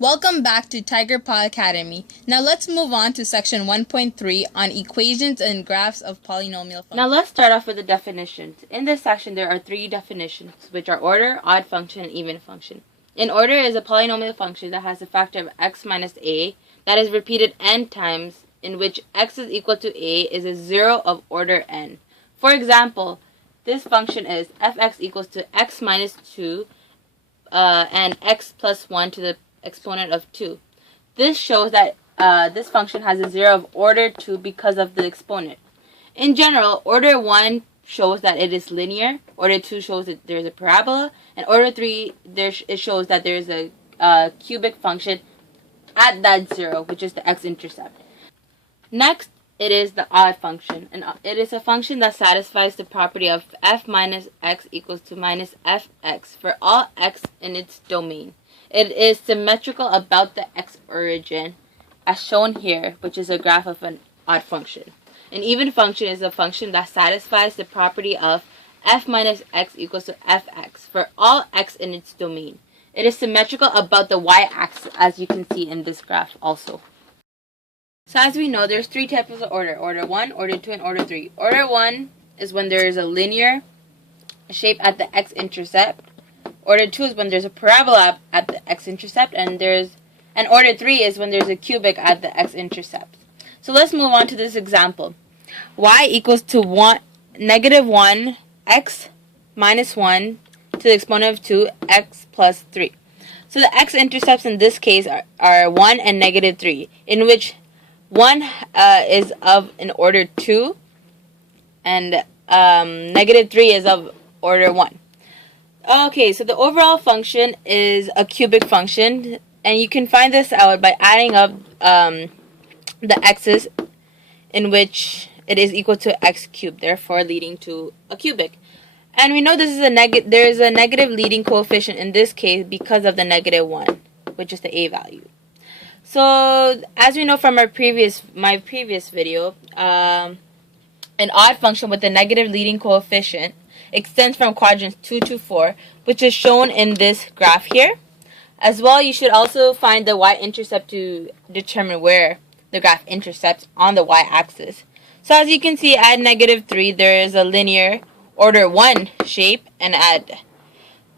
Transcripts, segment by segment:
Welcome back to Tiger Paw Academy. Now let's move on to section 1.3 on equations and graphs of polynomial functions. Now let's start off with the definitions. In this section there are three definitions, which are order, odd function, and even function. In order is a polynomial function that has a factor of x minus a that is repeated n times, in which x is equal to a is a zero of order n. For example, this function is fx equals to x minus 2 and x plus 1 to the exponent of 2. This shows that this function has a zero of order 2 because of the exponent. In general, order 1 shows that it is linear, order 2 shows that there is a parabola, and order 3 it shows that there is a cubic function at that zero, which is the x-intercept. Next, it is the odd function, and it is a function that satisfies the property of f minus x equals to minus fx for all x in its domain. It is symmetrical about the x origin, as shown here, which is a graph of an odd function. An even function is a function that satisfies the property of f minus x equals to fx for all x in its domain. It is symmetrical about the y-axis, as you can see in this graph also. So as we know, there's three types of order. Order 1, Order 2, and Order 3. Order 1 is when there is a linear shape at the x-intercept. Order 2 is when there's a parabola at the x-intercept, and Order 3 is when there's a cubic at the x-intercept. So let's move on to this example. Y equals to negative 1 x minus 1 to the exponent of 2 x plus 3. So the x-intercepts in this case are 1 and negative 3, in which 1 is of an order 2 and negative 3 is of order 1. Okay, so the overall function is a cubic function, and you can find this out by adding up the x's, in which it is equal to x cubed, therefore leading to a cubic. And we know this is there is a negative leading coefficient in this case because of the negative 1, which is the a value. So as we know from my previous video, an odd function with a negative leading coefficient extends from quadrants 2 to 4, which is shown in this graph here. As well, you should also find the y-intercept to determine where the graph intercepts on the y-axis. So as you can see, at negative 3, there is a linear order 1 shape, and at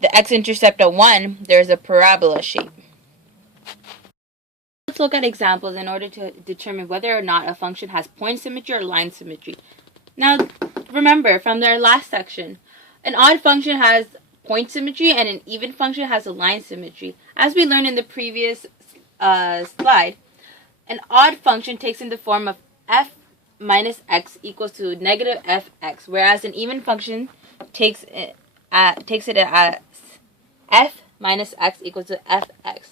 the x-intercept of 1, there is a parabola shape. Let's look at examples in order to determine whether or not a function has point symmetry or line symmetry. Now, remember from their last section, an odd function has point symmetry and an even function has a line symmetry. As we learned in the previous slide, an odd function takes in the form of f minus x equals to negative fx, whereas an even function takes it as f minus x equals to fx.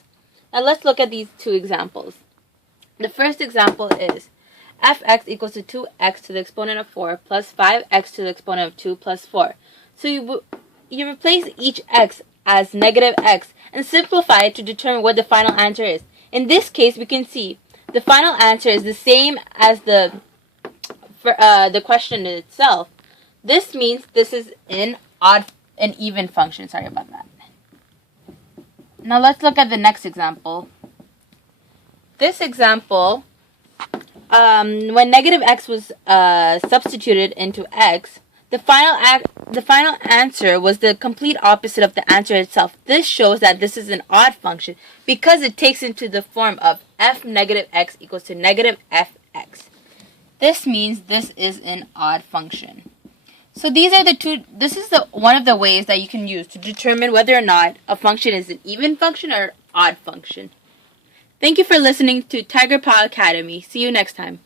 Now let's look at these two examples. The first example is fx equals to 2x to the exponent of 4 plus 5x to the exponent of 2 plus 4. So you replace each x as negative x and simplify it to determine what the final answer is. In this case, we can see the final answer is the same as the question itself. This means this is an even function. Sorry about that. Now let's look at the next example. This example, when negative x was substituted into x, the final answer was the complete opposite of the answer itself. This shows that this is an odd function because it takes into the form of f negative x equals to negative fx. This means this is an odd function. So these are the two. This is one of the ways that you can use to determine whether or not a function is an even function or an odd function. Thank you for listening to Tiger Paw Academy. See you next time.